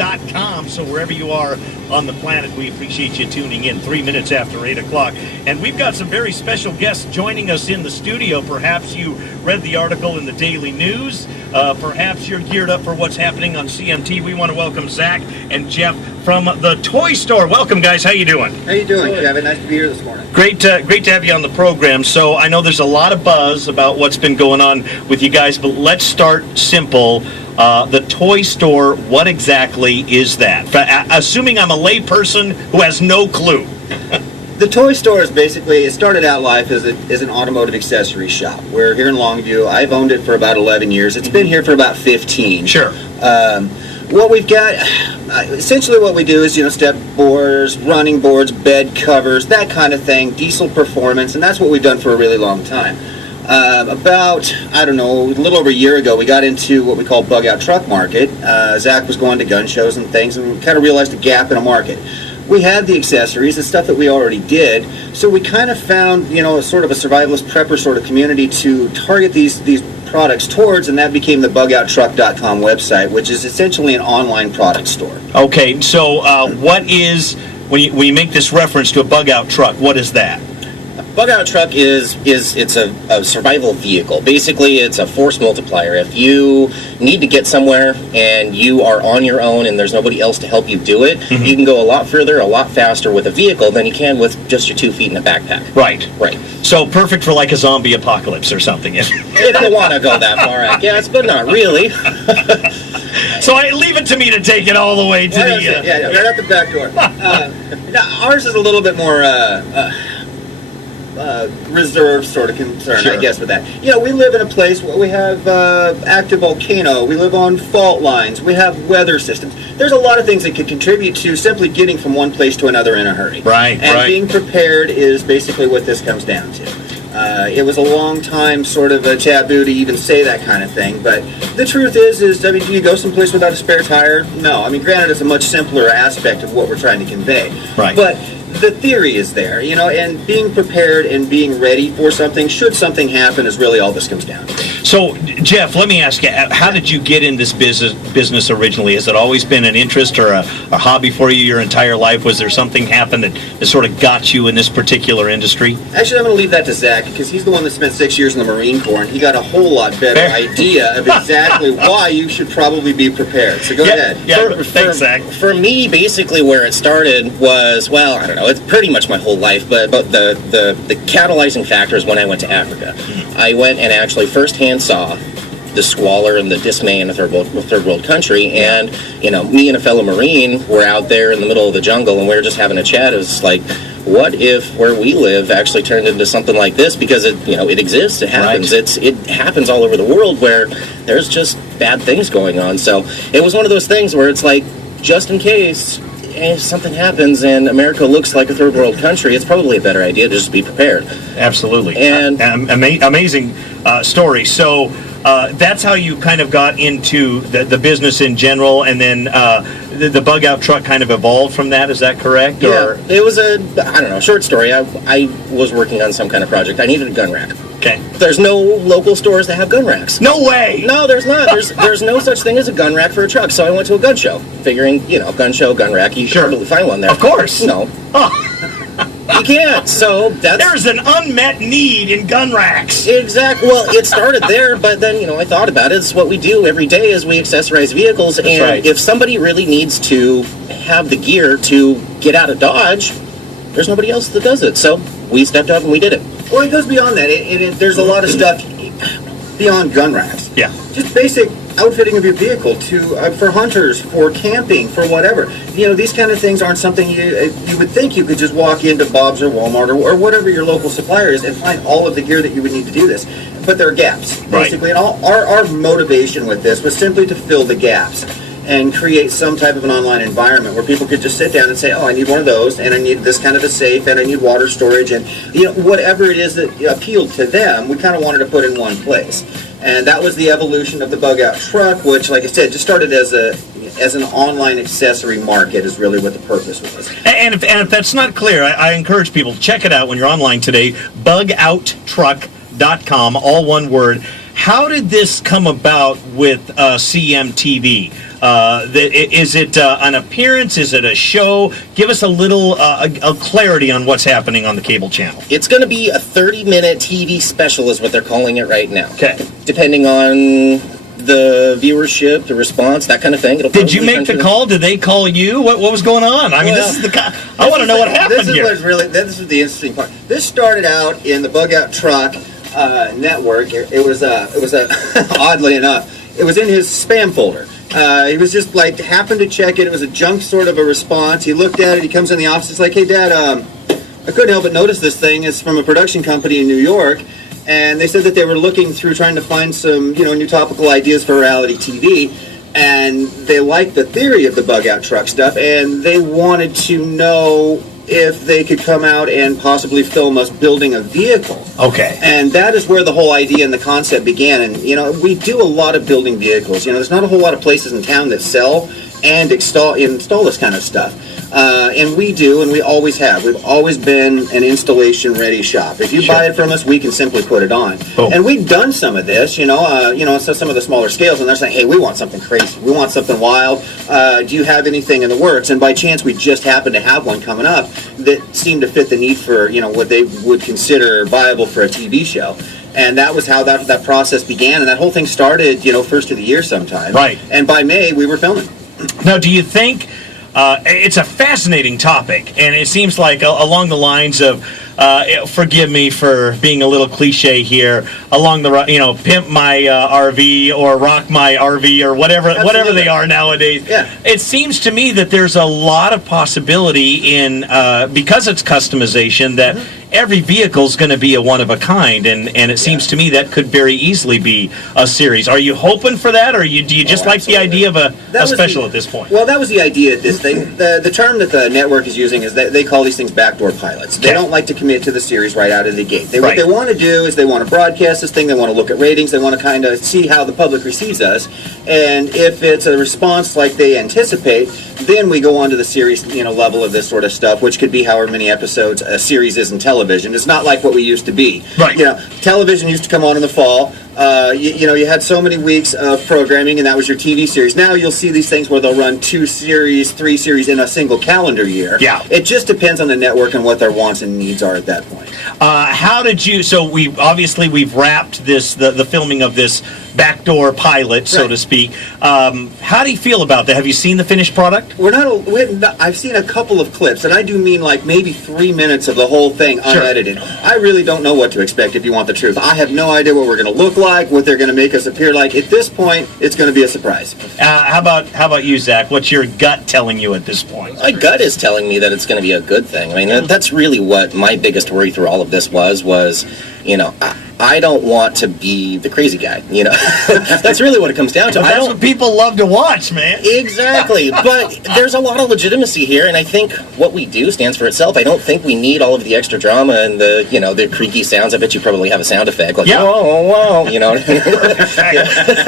KLYK.com. So wherever you are on the planet, we appreciate you tuning in 3 minutes after 8 o'clock. And we've got some very special guests joining us in the studio. Perhaps you read the article in the Daily News. Perhaps you're geared up for what's happening on CMT. We want to welcome Zach and Jeff from the Toy Store. Welcome, guys. How you doing? How you doing, Kevin? Nice to be here this morning. Great to have you on the program. So I know there's a lot of buzz about what's been going on with you guys, but let's start simple. The Toy Store, what exactly is that? Assuming I'm a layperson who has no clue. The Toy Store is basically, it started out life as an automotive accessory shop. We're here in Longview. I've owned it for about 11 years. It's been here for about 15. Sure. What we've got, essentially what we do is, step boards, running boards, bed covers, that kind of thing, diesel performance, and that's what we've done for a really long time. About, a little over a year ago, we got into what we call bug-out truck market. Zach was going to gun shows and things, and we kind of realized a gap in a market. We had the accessories, the stuff that we already did, so we kind of found, sort of a survivalist prepper sort of community to target these products towards, and that became the bugouttruck.com website, which is essentially an online product store. Okay, so what is, when you make this reference to a bug-out truck, what is that? Bug-out truck it's a survival vehicle. Basically, it's a force multiplier. If you need to get somewhere and you are on your own and there's nobody else to help you do it, you can go a lot further, a lot faster with a vehicle than you can with just your 2 feet in a backpack. Right. Right. So perfect for like a zombie apocalypse or something. If you want to go that far, I guess, but not really. So I leave it to me to take it all the way to the... Yeah, right out the back door. Now, ours is a little bit more... reserved sort of concern, sure. I guess, with that. We live in a place where we have active volcano, we live on fault lines, we have weather systems. There's a lot of things that could contribute to simply getting from one place to another in a hurry. Right, and being prepared is basically what this comes down to. It was a long time sort of a taboo to even say that kind of thing, but the truth is do you go someplace without a spare tire? No. Granted, it's a much simpler aspect of what we're trying to convey. Right. But the theory is there, and being prepared and being ready for something, should something happen, is really all this comes down to. So, Jeff, let me ask you, how did you get in this business originally? Has it always been an interest or a hobby for you your entire life? Was there something happen that sort of got you in this particular industry? Actually, I'm going to leave that to Zach, because he's the one that spent 6 years in the Marine Corps, and he got a whole lot better idea of exactly why you should probably be prepared. So go ahead. Yeah, thanks, Zach. For me, basically where it started was, I don't know, it's pretty much my whole life, but the catalyzing factor is when I went to Africa. I went and actually firsthand saw the squalor and the dismay in a third world country, and me and a fellow Marine were out there in the middle of the jungle, and we were just having a chat. It was like, what if where we live actually turned into something like this? Because it exists, it happens. Right. It happens all over the world where there's just bad things going on. So it was one of those things where it's like, just in case if something happens and America looks like a third world country, it's probably a better idea to just be prepared. Absolutely. And amazing story. So that's how you kind of got into the business in general, and then the bug-out truck kind of evolved from that. Is that correct? Yeah, or? It was short story. I was working on some kind of project. I needed a gun rack. Okay. There's no local stores that have gun racks. No way! No, there's not. There's no such thing as a gun rack for a truck. So I went to a gun show, figuring, gun show, gun rack, you should probably find one there. Of course. No. You can't. So there's an unmet need in gun racks. Exactly. Well, it started there, but then I thought about it. It's what we do every day is we accessorize vehicles, and right. If somebody really needs to have the gear to get out of Dodge, there's nobody else that does it. So we stepped up and we did it. Well, it goes beyond that. There's a lot of stuff beyond gun racks. Yeah. Just basic outfitting of your vehicle for hunters, for camping, for whatever. These kind of things aren't something you would think you could just walk into Bob's or Walmart or whatever your local supplier is and find all of the gear that you would need to do this. But there are gaps, basically. Right. And our motivation with this was simply to fill the gaps and create some type of an online environment where people could just sit down and say, I need one of those, and I need this kind of a safe, and I need water storage, and whatever it is that appealed to them, we kind of wanted to put in one place. And that was the evolution of the bug-out truck, which, like I said, just started as an online accessory market is really what the purpose was. And if that's not clear, I encourage people to check it out when you're online today, bugouttruck.com, all one word. How did this come about with CMTV? Is it an appearance? Is it a show? Give us a little a clarity on what's happening on the cable channel. It's going to be a 30-minute TV special is what they're calling it right now. Okay. Depending on the viewership, the response, that kind of thing. Did you make the call? Did they call you? What was going on? I mean, this is the. I want to know what happened here. This is the interesting part. This started out in the Bug Out Truck network. It was oddly enough, it was in his spam folder. He was just like happened to check it. It was a junk sort of a response. He looked at it. He comes in the office. He's like, "Hey, Dad, I couldn't help but notice this thing. It's from a production company in New York." And they said that they were looking through trying to find some, new topical ideas for reality TV, and they liked the theory of the Bug Out Truck stuff, and they wanted to know if they could come out and possibly film us building a vehicle. Okay. And that is where the whole idea and the concept began. And, we do a lot of building vehicles. There's not a whole lot of places in town that sell and install this kind of stuff. And we do, and we always have. We've always been an installation-ready shop. If you buy it from us, we can simply put it on. Boom. And we've done some of this, so some of the smaller scales, and they're saying, hey, we want something crazy. We want something wild. Do you have anything in the works? And by chance, we just happen to have one coming up that seemed to fit the need for, what they would consider viable for a TV show. And that was how that process began. And that whole thing started, first of the year sometime. Right. And by May, we were filming. Now, do you think it's a fascinating topic, and it seems like along the lines of, forgive me for being a little cliche here, along the, pimp my RV or rock my RV or whatever they are nowadays. Yeah. It seems to me that there's a lot of possibility in, because it's customization, that every vehicle is going to be a one of a kind, and it seems to me that could very easily be a series. Are you hoping for that, or do you just like the idea of a special at this point? Well, that was the idea at this thing. The term that the network is using is that they call these things backdoor pilots. They don't like to commit to the series right out of the gate. What they want to do is they want to broadcast this thing, they want to look at ratings, they want to kind of see how the public receives us, and if it's a response like they anticipate, then we go on to the series level of this sort of stuff, which could be however many episodes a series is in television. It's not like what we used to be. Right. Television used to come on in the fall. You had so many weeks of programming, and that was your TV series. Now you'll see these things where they'll run 2 series, 3 series in a single calendar year. Yeah. It just depends on the network and what their wants and needs are at that point. How did you? So we've wrapped the filming of this backdoor pilot, so to speak. How do you feel about that? Have you seen the finished product? I've seen a couple of clips, and I do mean like maybe 3 minutes of the whole thing unedited. I really don't know what to expect, if you want the truth. I have no idea what we're going to look like, what they're going to make us appear like. At this point, it's going to be a surprise. How about you, Zach? What's your gut telling you at this point? My gut is telling me that it's going to be a good thing. I mean, that's really what my biggest worry through all of this was, I don't want to be the crazy guy, That's really what it comes down to. That's what people love to watch, man. Exactly. But there's a lot of legitimacy here, and I think what we do stands for itself. I don't think we need all of the extra drama and the creaky sounds. I bet you probably have a sound effect like, whoa,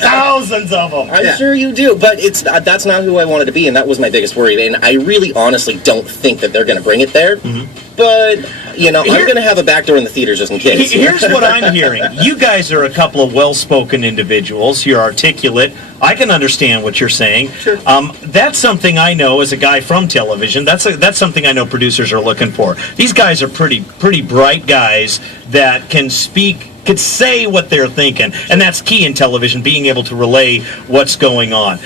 Thousands of them. I'm sure you do, but that's not who I wanted to be, and that was my biggest worry. And I really honestly don't think that they're going to bring it there. Mm-hmm. But, I'm going to have a backdoor in the theaters just in case. Here's what I'm hearing. You guys are a couple of well-spoken individuals. You're articulate. I can understand what you're saying. Sure. That's something I know as a guy from television. That's something I know producers are looking for. These guys are pretty bright guys that can say what they're thinking, and that's key in television, being able to relay what's going on.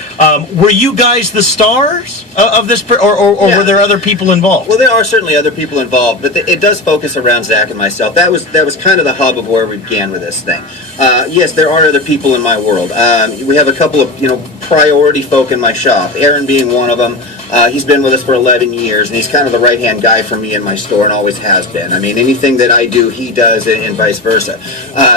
Were you guys the stars of this, or were there other people involved? Well, there are certainly other people involved, but it does focus around Zach and myself. That was kind of the hub of where we began with this thing. Yes, there are other people in my world. We have a couple of priority folk in my shop. Aaron being one of them. He's been with us for 11 years, and he's kind of the right-hand guy for me in my store and always has been. I mean, anything that I do, he does, and vice versa.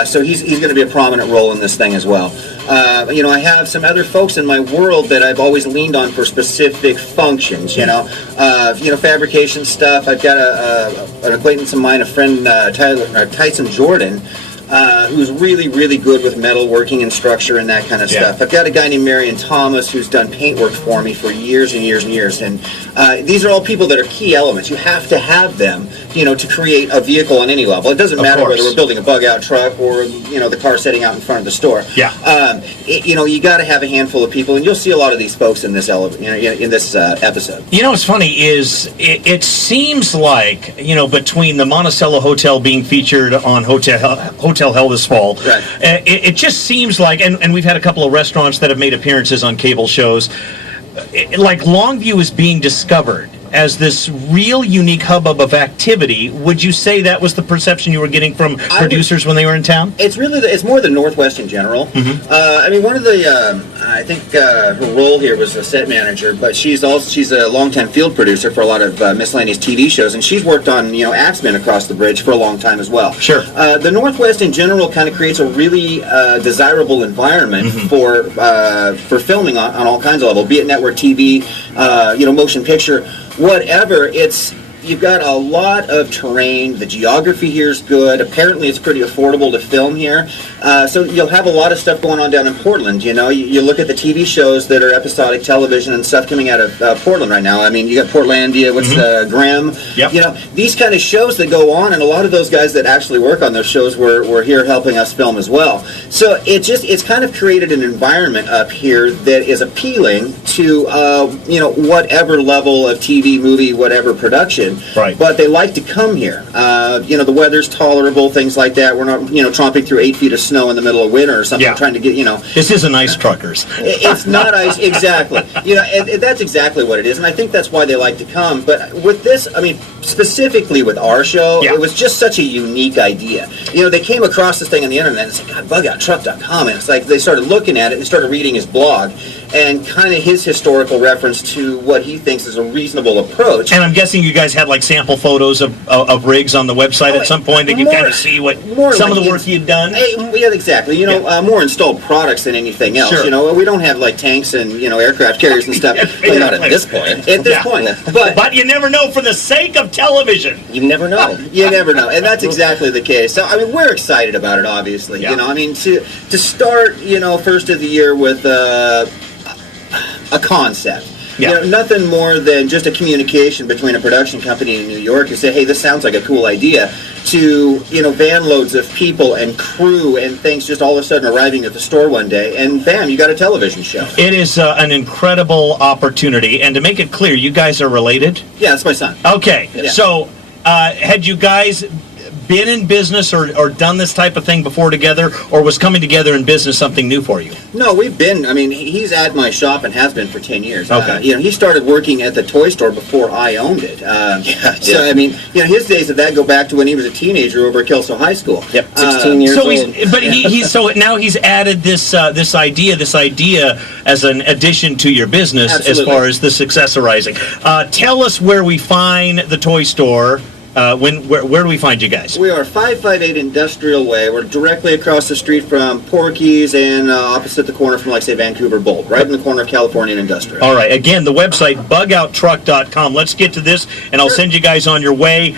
So he's going to be a prominent role in this thing as well. I have some other folks in my world that I've always leaned on for specific functions, fabrication stuff. I've got an acquaintance of mine, a friend, Tyson Jordan, who's really, really good with metalworking and structure and that kind of stuff. I've got a guy named Marion Thomas who's done paintwork for me for years and years and years. And these are all people that are key elements. You have to have them, to create a vehicle on any level. It doesn't matter whether we're building a bug-out truck or, the car sitting out in front of the store. Yeah. You got to have a handful of people, and you'll see a lot of these folks in this in this episode. What's funny is it seems like, between the Monticello Hotel being featured on Hotel Hell this fall, right. It just seems like, and we've had a couple of restaurants that have made appearances on cable shows, like Longview is being discovered as this real unique hubbub of activity. Would you say that was the perception you were getting from producers when they were in town? It's more the Northwest in general. Mm-hmm. One of the I think her role here was a set manager, but she's a longtime field producer for a lot of miscellaneous TV shows, and she's worked on Axemen across the bridge for a long time as well. Sure. The Northwest in general kind of creates a really desirable environment for filming on all kinds of levels, be it network TV, motion picture. Whatever, you've got a lot of terrain. The geography here is good. Apparently, it's pretty affordable to film here. So you'll have a lot of stuff going on down in Portland. You look at the TV shows that are episodic television and stuff coming out of Portland right now. I mean, you got Portlandia, Grimm. Yep. These kind of shows that go on, and a lot of those guys that actually work on those shows were here helping us film as well. So it's kind of created an environment up here that is appealing to whatever level of TV, movie, whatever production. Right. But they like to come here. The weather's tolerable, things like that. We're not, tromping through 8 feet of snow in the middle of winter or something, trying to get, This isn't ice truckers. It's not ice, exactly. And that's exactly what it is, and I think that's why they like to come. But with this, specifically with our show, it was just such a unique idea. They came across this thing on the internet and said, God, bugoutTruck.com, and it's like they started looking at it and started reading his blog and kind of his historical reference to what he thinks is a reasonable approach. And I'm guessing you guys had like sample photos of rigs on the website at some point that you kind of see what some of the work you'd done. Yeah, exactly. More installed products than anything else. Sure. We don't have like tanks and aircraft carriers and stuff. Not at this point. At this point, but you never know. For the sake of television, you never know. You never know, and that's exactly the case. So we're excited about it. Obviously, to start, first of the year with a concept. Nothing more than just a communication between a production company in New York who say, hey, this sounds like a cool idea, to, van loads of people and crew and things just all of a sudden arriving at the store one day, and bam, you got a television show. It is an incredible opportunity, and to make it clear, you guys are related? Yeah, that's my son. Okay, so had you guys been in business or done this type of thing before together, or was coming together in business something new for you? No, we've been, he's at my shop and has been for 10 years. Okay. He started working at the toy store before I owned it. So, his days of that go back to when he was a teenager over at Kelso High School. Yep, 16 years old. So now he's added this idea as an addition to your business. Absolutely. As far as the success arising. Tell us where we find the toy store. Where do we find you guys? We are 558 Industrial Way. We're directly across the street from Porky's and opposite the corner from, Vancouver Bolt, right in the corner of California and Industrial. All right. Again, the website, bugoutTruck.com. Let's get to this, and I'll send you guys on your way.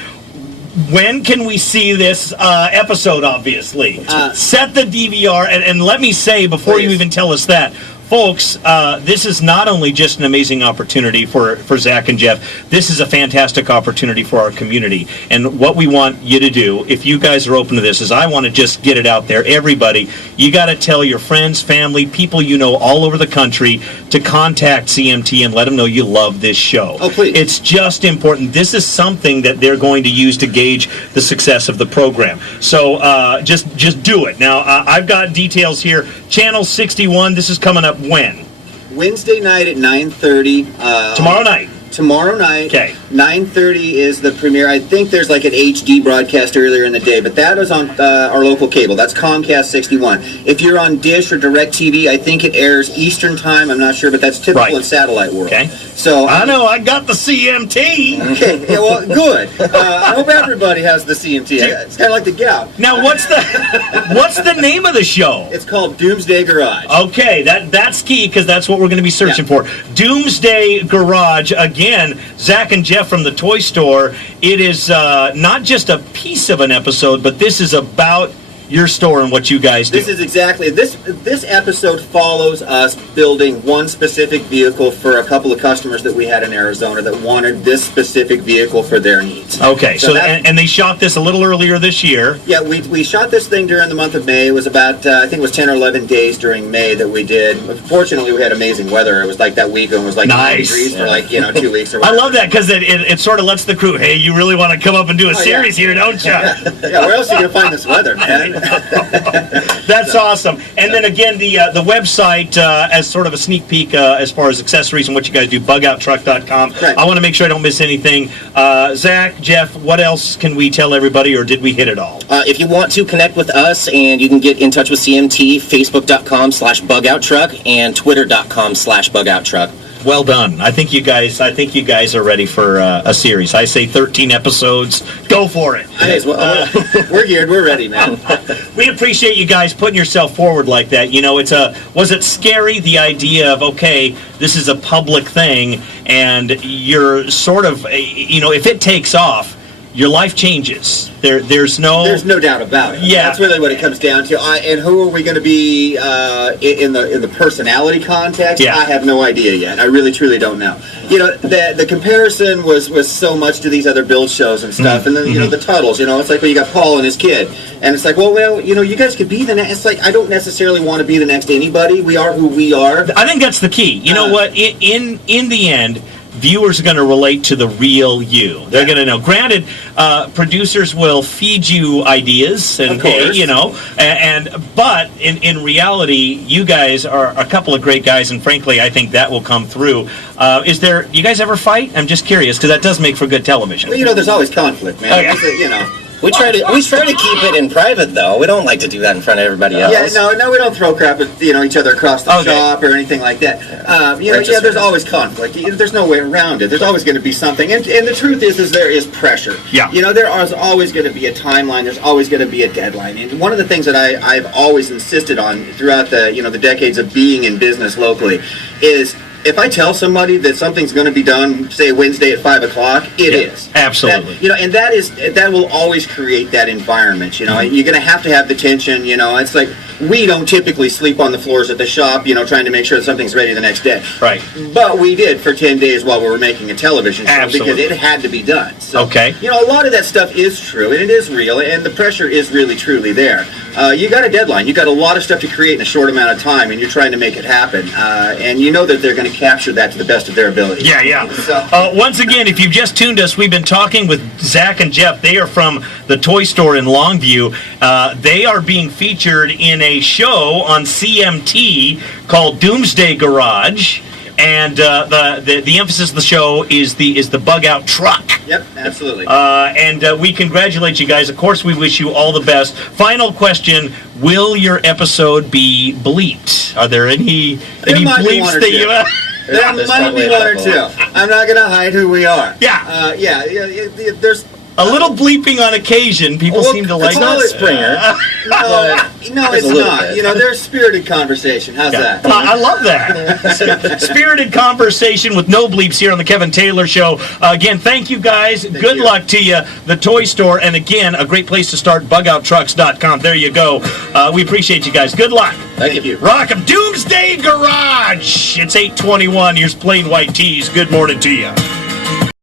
When can we see this episode, obviously? Set the DVR, and let me say, before you even tell us that, folks, this is not only just an amazing opportunity for Zach and Jeff, this is a fantastic opportunity for our community. And what we want you to do, if you guys are open to this, is I want to just get it out there. Everybody, you got to tell your friends, family, people you know all over the country to contact CMT and let them know you love this show. Oh, please. It's just important. This is something that they're going to use to gauge the success of the program. So just do it. Now, I've got details here. Channel 61, this is coming up when? Wednesday night at 9:30. Tomorrow night. Tomorrow night. Okay. 9:30 is the premiere. I think there's an HD broadcast earlier in the day, but that is on our local cable. That's Comcast 61. If you're on Dish or DirecTV, I think it airs Eastern time. I'm not sure, but that's typical in satellite world. Okay. So I know. I got the CMT. Okay. Yeah, well, good. I hope everybody has the CMT. It's kind of like the gout. Now, what's the name of the show? It's called Doomsday Garage. Okay, that's key because that's what we're going to be searching for. Doomsday Garage. Again, Zach and Jeff from the toy store. It is not just a piece of an episode, but this is about your store and what you guys do. This is exactly this episode follows us building one specific vehicle for a couple of customers that we had in Arizona that wanted this specific vehicle for their needs. Okay, so and they shot this a little earlier this year. Yeah, we shot this thing during the month of May. It was about I think it was 10 or 11 days during May that we did. Fortunately, we had amazing weather. It was like that weekend was like 9 degrees for like 2 weeks or whatever. I love that because it sort of lets the crew, hey, you really want to come up and do a series here, don't you? Yeah, where else are you going to find this weather, man? That's awesome. And then again, the website, as sort of a sneak peek as far as accessories and what you guys do, bugoutTruck.com. Right. I want to make sure I don't miss anything. Zach, Jeff, what else can we tell everybody, or did we hit it all? If you want to connect with us, and you can get in touch with CMT, Facebook.com/BugoutTruck and Twitter.com/BugoutTruck. Well done. I think you guys are ready for a series. I say 13 episodes. Go for it. We're geared. We're ready, man. We appreciate you guys putting yourself forward like that. You know, was it scary, the idea of, okay, this is a public thing, and you're sort of, if it takes off, your life changes. There's no doubt about it. Yeah, that's really what it comes down to. And who are we going to be in the personality context? Yeah. I have no idea yet. I really truly don't know. The comparison was so much to these other build shows and stuff, and then the Tuttles. It's like you got Paul and his kid, and it's like, well, you guys could be the next. It's like I don't necessarily want to be the next anybody. We are who we are. I think that's the key. You know what? In the end, viewers are going to relate to the real you. They're going to know. Granted, producers will feed you ideas, and but in reality, you guys are a couple of great guys, and frankly, I think that will come through. Do you guys ever fight? I'm just curious because that does make for good television. Well, there's always conflict, man. Oh, yeah. We try to keep it in private, though. We don't like to do that in front of everybody else. Yeah, no, we don't throw crap at each other across the shop or anything like that. There's always conflict. There's no way around it. There's always going to be something, and the truth is there is pressure. Yeah. There is always going to be a timeline. There's always going to be a deadline. And one of the things that I've always insisted on throughout the the decades of being in business locally is, if I tell somebody that something's going to be done, say Wednesday at 5 o'clock, it is. Absolutely. And that will always create that environment. You're going to have the tension. It's like we don't typically sleep on the floors at the shop, trying to make sure that something's ready the next day. Right. But we did for 10 days while we were making a television show. Absolutely. Because it had to be done. So, okay. A lot of that stuff is true, and it is real, and the pressure is really, truly there. You got a deadline. You got a lot of stuff to create in a short amount of time, and you're trying to make it happen. And you know that they're going to capture that to the best of their ability. Yeah. So, once again, if you've just tuned us, we've been talking with Zach and Jeff. They are from the toy store in Longview. They are being featured in a show on CMT called Doomsday Garage. And the emphasis of the show is the bug out truck. Yep, absolutely. And we congratulate you guys. Of course, we wish you all the best. Final question: will your episode be bleeped? Are there any bleeps that you? There might be one or two. I'm not going to hide who we are. Yeah. There's a little bleeping on occasion. People seem to like. It's not Springer. No, it's not. There's spirited conversation. How's that? I love that. Spirited conversation with no bleeps here on the Kevin Taylor Show. Again, thank you guys. Good luck to you. The toy store, and again, a great place to start, BugoutTrucks.com. There you go. We appreciate you guys. Good luck. Thank you. Rock 'em. Doomsday Garage. It's 8:21. Here's Plain White Tees. Good morning to you.